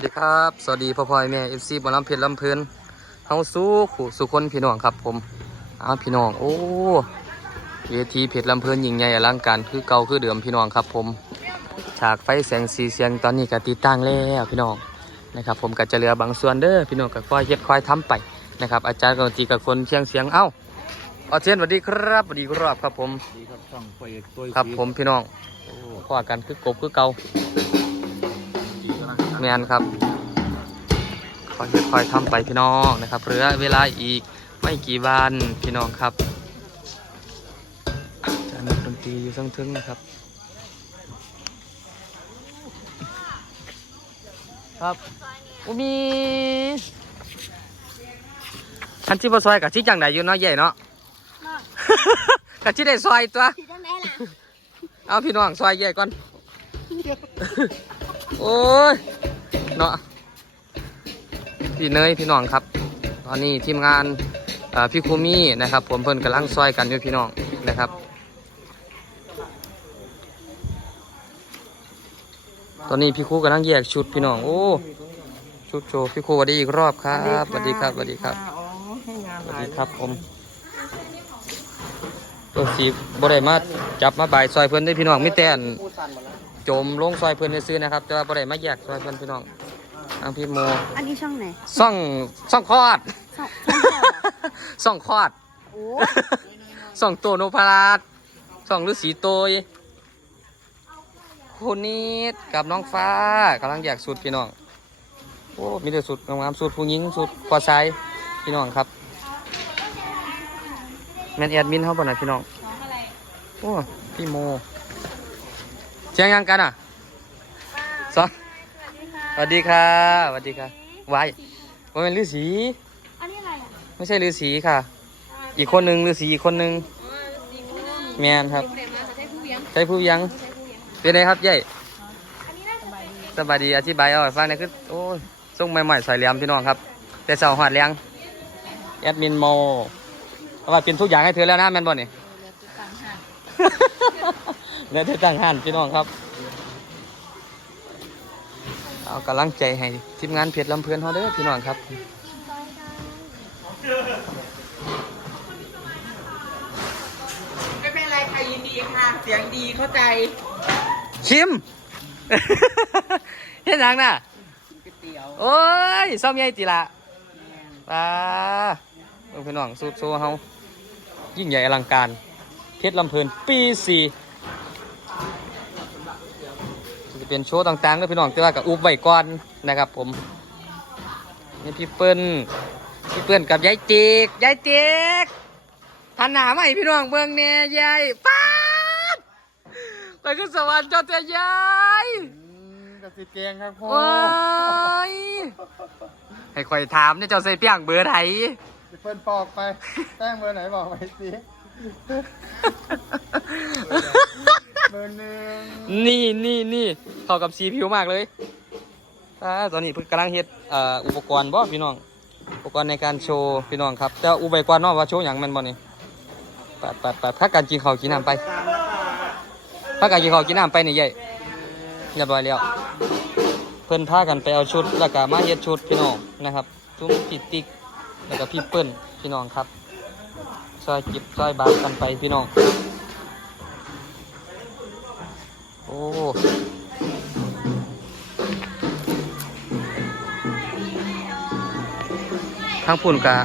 สวัสดีครับ สวัสดีพ่อพ่อแม่เอฟซีบอลลำเพชรลำเพลินเฮาสู้ขู่สุคนพี่น้องครับผมอ้าวพี่น้อง โอ้เวทีเพชรลำเพลินยิ่งใหญ่อลังการคือเก่าคือเดิมพี่น้องครับผม ฉากไฟแสงสีเสียงตอนนี้ก็ติดตั้งแล้วพี่น้องนะครับผมก็จะเหลือบางส่วนเด้อพี่น้องก็ค่อยเฮ็ดค่อยทำไปนะครับอาจารย์ก็ตีกับคนเชียงเสียงเอ้าเอาเทียนสวัสดีครับสวัสดีครับครับผมดีครับช่องไฟเอกตัวครับผมพี่น้องโอ้พอกันคือกบคือเก่าดี แล้วนะแมนครับคอยค่อยๆทำไปพี่น้องนะครับเหลือเวลาอีกไม่กี่วันพี่น้องครับจะนักดนตรีอยู่ซึ่งทึ่งนะครับ ครับอุมีอันที่บ่ซอยกับที่จังไดอยู่เนาะใหญ่เนาะกับที่ได้ซอยตัวสีจังไดล่ะเอาพี่น้องซอยใหญ่ก่อนโอ้ย เนาะพี่เนยพี่น้องครับ ตอนนี้ทีมงานเอ่อพี่คูมี่นะครับ ผมเพิ่นกำลังซอยกันอยู่พี่น้องนะครับตอนนี้พี่ครูกำลังแยกชุดพี่น้องโอ้ชุดโชว์พี่ครูสวัสดีอีกรอบครับสวัสดีครับสวัสดีครับอ๋อให้งานสวัสดีครับผมตัวสีบได้มาจับมาบ่ายซอยเพื่อนได้อพี่น้องไม่แต่นโจมลงซอยเพื่อนซื้อๆนะครับแต่ว่าบได้มาแยกซอยเพื่อนพี่น้อง ทางพี่โมอันนี้ช่องไหน ซ่องซ่องคอด ช่องช่องเดียวเหรอซ่องคอด โอ้ซ่องโตโนพาราชซ่องฤาษีโตยคุณนิดกับน้องฟ้ากำลังแยกสุดพี่น้อง โอ้ มีแต่สุดงามๆสุดผู้หญิงสุดพอไซส์พี่น้องครับ แมนแอดมินเขาบ่น่ะพี่น้อง โอ้ พี่โมเชียงยังกันอะสองส วัสดีค่ะสวัสดีค่ะวายมันเป็นฤาษีอันนี้อะไรอะไม่ใช่ฤาษีค่ะ อีกคนหนึ่งฤาษีอีกคนหนึ่งแมนครับ ใช้ผู้ยังเป็นไงครับเย่สบายดีอธิบายเอาให้ฟังหนะคือโอ้ยส่งใหม่ๆใส่เหลี่ยมพี่น้องครับ แต่เสาหัดเลี้ยงแอดมินโมเพราะว่าเป็นทุกอย่างให้เธอแล้วนะแมนบอลนี่เดี๋ยวจะตั้งหันพี่น้องครับ เอากำลังใจให้ทีมงานเพจลำเพลินเขาเด้อพี่น้องครับ ไม่เป็นไรค่ะยินดีค่ะ เสียงดีเข้าใจชิม เฮ็ดหยังน่ะ ก๋วยเตี๋ยวโอ้ยซ้อมใหญ่ติละปลาลูกพี่น้องสู้สู้เฮายิ่งใหญ่อลังการ เพชรลำเพลินปีสี่จะ เป็นโชว์ต่างๆเด้อพี่น้องแต่ว่ากับอุบไว้ก่อนนะครับ ผมนี่พี่เปิ้ลพี่เปิ้ลกับยายจิกยายจิกหันหน้ามาให้พี่น้องเบิ่งเนี่ยยายป้าดไปขึ้นสวรรค์เจ้าแต่ยายกับสีเตียงครับพ่อว้ายให้คอยถามเนี่ยเจ้าใส่เปียงเบอร์ไหนเพิ่นปอกไปแต้งเบอร์ไหนบอกไปสิ เบอร์หนึ่งนี่นี่นี่เข้ากับสีผิวมากเลยอ่าตอนนี้เพิ่งกำลังเฮ็ดเอ่ออุปกรณ์บ่พี่น้อง อุปกรณ์ในการโชว์พี่น้องครับแต่อุปกรณ์เนาะว่าโชว์หยังแมันบ่นี่ไปไปไปพักการกินข้าวกินน้ำไปพักการกินข้าวกินน้ำไปนี่ใหญ่เรียบร้อยแล้ว เพิ่นพากันไปเอาชุดแล้วก็มาเฮ็ดชุดพี่น้องนะครับทุ่มติดติ๊กแล้วก็พี่เปิ้ลพี่น้องครับซอยจิบซอยบาทกันไปพี่น้อง โอ้ทั้งพุ่นกะ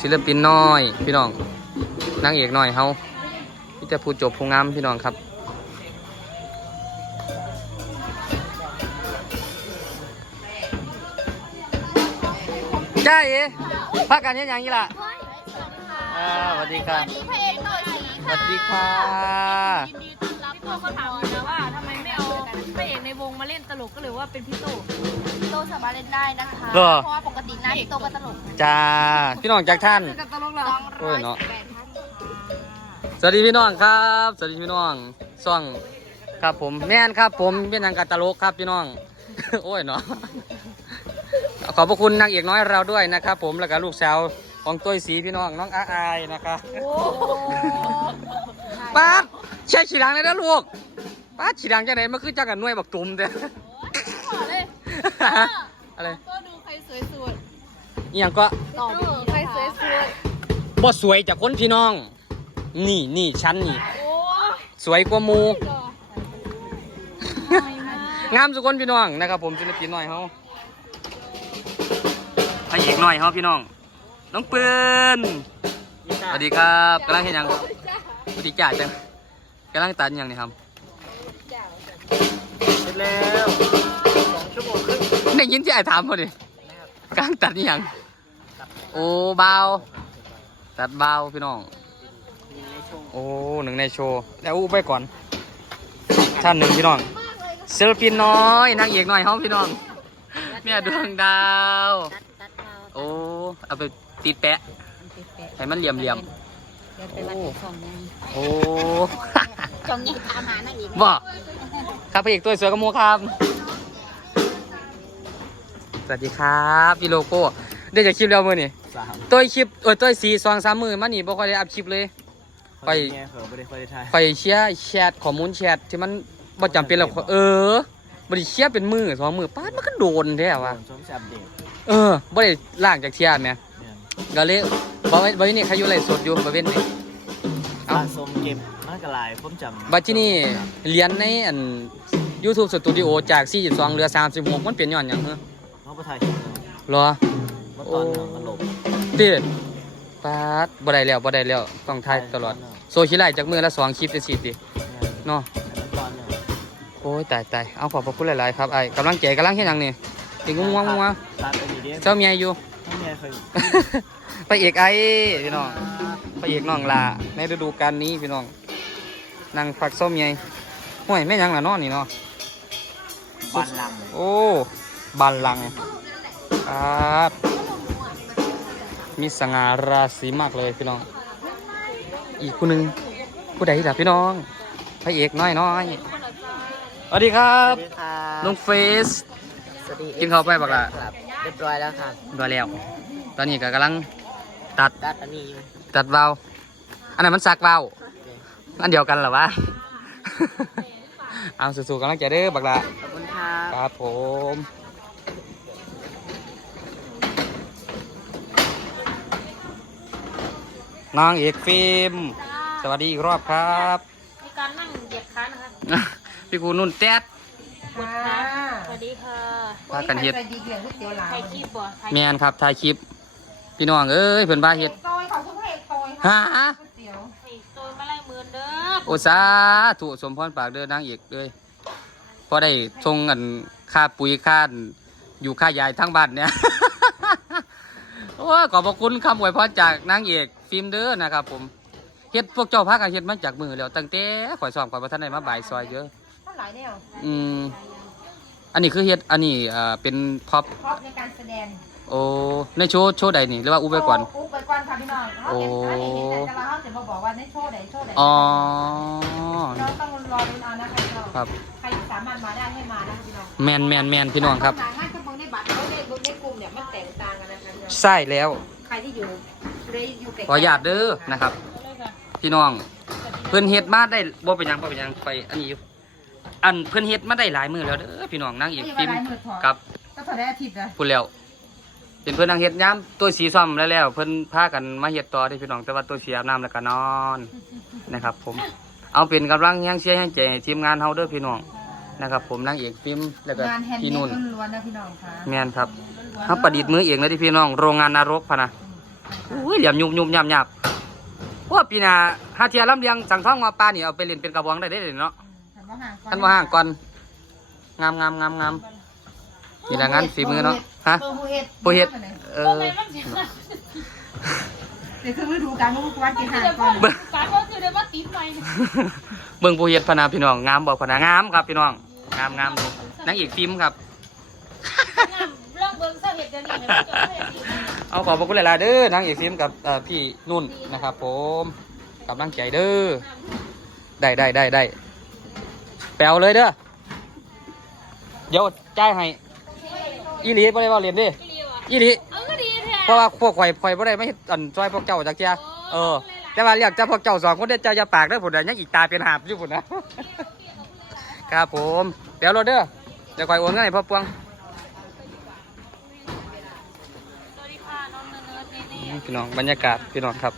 ศิลปินน้อย พี่น้องนางเอกน้อยเฮาที่จะพูดจบผู้งามพี่น้องครับ จ้าเอ๋พักกันยังยังยี่ล่ะอ่าสวัสดีค่ะพระเอกต่อสีสวัสดีค่ะยินดีต้อนรับพี่ โตเขาถามอยู่นะว่าทำไมไม่เอาพระเอกในวงมาเล่นตลกก็เลยว่าเป็นพี่โตพี่โตสามารถเล่นได้นะคะ เหรอ เพราะว่าปกติหน้าพี่โตก็ตลกนะจ้าพี่น้องจากท่านกับตลกเหรอต้องโอ้ร้อยยเนาะสิบแปดท่านสวัสดีพี่น้องครับ สวัสดีพี่น้องซ่องครับผมแม่นครับผมเป็นนางกัตลกครับพี่น้อง โอ้ยเนาะขอบพระคุณนางเอกน้อยเราด้วยนะครับ ผมแล้วก็ลูกสาว ของตัวสีพี่น้องน้องอาอายนะครับป้าดเช็คฉีดังเลยนะลูกป้าดฉีดังจังไหนมันคือจังกันหน่วยบักตุ่มเด้อขอเลยอะไรก็ดูใครสวยสุดอหย่างก็ต่อดูใครสวยสุดบ่สวยจากคนพี่น้อง นี่นี่ฉันนี่โอ้สวยกว่าหมูยหล่องามสุกคนพี่น้องนะครับผมศิลปินหน่อยเฮาพระเอกหน่อยเฮาพี่น้อง น้องปืนสวัสดีครับกำลังเห็นยังสวัสดีจ่าจังกำลังตัดหยังนี่ครับเสร็จแล้วสองชั่วโมงครึ่งได้ยินที่ไอ้ถามพอดีกำลังตัดนี่ยังโอ้เบาตัดเบาพี่น้องโอ้หนึ่งในโชว์แล้วอู้ไปก่อนท่านหนึ่งพี่น้องศิลปินน้อยนางเอกน้อยเฮาพี่น้องแม่ดวงดาว โอ้เอาไป ติดแปะให้มันเหลี่ยมเหลี่ยมๆโอ้จงยังตามหานั่งอีกบ่ครับพระเอกตัวสวยกับโมครับ สวัสดีครับพี่โลโก้ได้จากคลิปแล้วมือนี่สามตัวคลิปเออตัวสีสองสามมือมานี่บ่ค่อยได้อัพคลิปเลย ไปเนี่ยเขาไม่ได้ค่อยได้ถ่าย ไปเชียร์แชทข้อมูลแชทที่มันบ่จำเป็นแล้วเออบ่ได้เชียร์เป็นมือสองมือป้าดมันก็โดนแท้ว่ะช่วงจับเด็กเออบ่ได้ล่างจากเทียร์แหมเนี่ย ก็เลยบ่ไว้บ่นี่ใครอยู่ไลฟ์สดอยู่บ่เว้นนี่เอ้าสะสมเก็บมันก็หลายผมจำบัดที่นี่เรียนในอัน YouTube Studio จาก 42เหลือ 36 มันเป็นย้อนหยังเหรอน้องประทายเห็นเลยเหรอเมื่อตอนนั้นมันหลบติปาดบ่ได้แล้วบ่ได้แล้วต้องถ่ายตลอด โซชิไลจากมือละ2คลิปจังซี่ติเนาะตอนเนี่ยโอ้ยตายตายเอาขอบพระคุณหลาย ๆ ครับไอ้กำลังแก่กำลังเฮ็ดหยังนี่ติงงัวงัวตัดอันนี้เด้เจ้าเมียอยู่น้องเมียเคยพระเอกไอ้พี่น้องพระเอกน้องลาในฤดูกาลนี้พี่น้องนั่งฝักส้มใหญ่ห่วยแม่หยังล่ะเนาะนี่เนาะบ้านลังโอ้บานลังครับมีสง่าราศีมากเลยพี่น้อง อีกคนหนึ่งผู้ใดล่ะพี่น้องพระเอกน้อยน้อยสวัสดีครับสวัสดีค่ะน้องเฟสสวัสดีกินข้าวไปบักล่ะครับ เรียบร้อยแล้วครับรวยแล้ว ตอนนี้ก็กำลังตัดตัดอันนี้อยู่ตัดเบาอันนั้นมันสักเบาอันเดียวกันเหรอวะ เอาสู้ๆกำลังใจเด้อบักละขอบคุณครับครับผมนางเอกฟิล์มสวัสดีอีกรอบครับ มีการนั่งเหยียดขานะคะพี่กูนุ่นแต๊ด กดขาสวัสดีค่ะพากันเฮ็ดใครคีบบ่ใครแมนครับถ่ายคลิป พี่น้องเอ้ยเพิ่นบ้าเฮ็ด โตยเขาทุกเพศโตยฮะเตี๋ยวใครตัวมาไล่มือเด้อโอสาถูสมพรปากเด้อนางเอกเลยพอได้ทงกันค่าปุ๋ยค่าอยู่ค่ายายทั้งบ้านเนี่ย โอ้ขอบพระคุณคำอวยพรจากนางเอกฟิล์มเด้อนะครับผมเฮ็ดพวกเจ้าพักกันเฮ็ดมาจากมือแล้วตั้งแต่ข่อยสอบข่อยบ่ทันได้มาบ่ายซอยเยอะ เท่าหลายแนวอืมอันนี้คือเฮ็ดอันนี้เอ่อเป็นพ็อปพร้อมในการแสดงโอ้ในโชว์โชว์ใดนี่หรือว่าอุบไว้ก่อน อุ๊บไปก่อนค่ะพี่น้องเขาเห็นเขาเห็นแต่ละเขาจะมาบอกว่าในโชว์ไหนโชว์ไหนอ๋อ เราต้องรอดูเอานะคะพี่น้องครับ ใครสามารถมาได้ให้มานะคะพี่น้องแมนแมนแมนพี่น้องครับหลังงานจะมองในบัตรเขาในในกลุ่มเนี่ยมันแตกต่างกันนะคะพี่น้องใช่แล้ว ใครที่อยู่เรยอยู่ใกล้ๆขออนุญาตเด้อนะครับเลยค่ะพี่น้อง เพิ่นเฮ็ดมาได้บ่เป็นหยังบ่เป็นหยังไปอันนี้อยู่ อันเพิ่นเฮ็ดมาได้หลายมื้อแล้วเด้อพี่น้องนางเอกฟิล์มกับก็ถอดได้อาทิตย์นะพูดแล้ว เป็นเพิ่นนางเฮ็ดยามตัวสีซ้อมแล้วแล้ว เพิ่นพากันมาเฮ็ดต่อที่พี่น้องแต่ว่าตัวสีอาบน้ำแล้วก็นอนนะครับ ผมเอาเป็นกำลังยังเชียร์ให้ใจให้ทีมงานเฮาเด้อพี่น้องนะครับผมนางเอกฟิล์มแล้วก็งานแฮนด์พี่เมนุ่นดล้วนๆนะพี่น้องค่ะแม่นครับเฮาประดิษฐ์มือเองเลยที่พี่น้องโรงงานนรกพะนะอุ้ยเหลี่ยมยุบยุบยับยับว่าปีหน้าหาเทียลำเลียงสังท่องมาปลานี่เอาไปเล่นเป็นกระบองได้เด้อเนาะ ท่านว่าห่างก่อนงามงามงามงามนี่ละงานฝีมือเนาะฮะเบอร์ผู้เฮ็ดผู้เฮ็ดเอโอ้อแม่มันเสียเดี๋ยวคือฤดูกาลมุกวันกินคือหางเดี๋ยวก่อนพ่อการก็คือเดี๋ยวว่าติดใหม่เบิ่งผู้เฮ็ดพะนาพี่น้องงามบอกพะนางามครับพี่น้องงามงามดูนางเอกฟิล์มครับงามเรื่องเบิ้งเสาเห็ดเดี๋ยวนี้เห็นมันจะไม่เห็นดีมากเอาขอบพระคุณหลายๆเด้อนางเอกฟิล์มกับเอ่อพี่นุ่นนะครับ ผมกำลังใจเด้อได้ได้ได้ได้แป๋วเลยเด้อ เดี๋ยวจ่ายให้ อีหลีบ่ได้บ่เรียนดิ อีหลีเเพราะว่าพวกข่อยข่อยบ่ได้ไม่อันช่วยพวกเจ้าจากเที่ยเออ แต่ว่าเรียกเจ้าพวกเจ้าสองคนได้ใจจะปากได้อผลนะยังอีกตาเป็นหาบอยู่ผลนะ ครับผมเดี๋ยวรถเด้อ เดี๋ยวข่อยโอนเงินให้พ่อปวงพี่น้องบรรยากาศพี่น้องครับ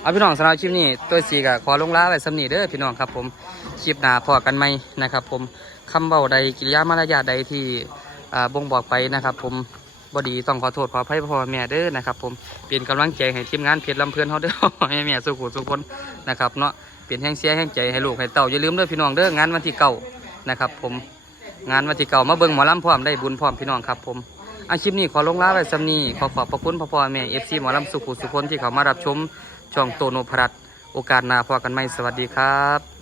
เอาพี่น้องสำหรับคลิปนี้ตัวสีกับขอลงลาไว้สำนีเด้อพี่น้องครับผม คลิปหน้าพอกันไหมนะครับ ผมคำเบาใดกิริยามารยาทใดที่บ่งบอกไปนะครับ ผมบอดีต้องขอโทษขออภัยพ่อแม่เด้อนะครับ ผมเปลี่ยนกำลังใจให้ทีมงานเพจลำเพลินเขาเด้อให้แม่สุขุสุขคนนะครับเนาะเปลี่ยนแห้งเสียแห้งใจให้ลูกให้เต่าอย่าลืมเด้อพี่น้องเด้องานวันที่เก่านะครับ ผมงานวันที่เก่ามาเบิ่งหมอลำพร้อมได้บุญพร้อมพี่น้องครับ ผมอาชีพนี้ขอลงลาไว้สำนีขอขอบพระคุณพ่อพ่อแม่เอฟซีหมอลำสุขุสุขคนที่เขามารับชมช่องโตโนพรัตนโอกาสหน้าพอกันไหมสวัสดีครับ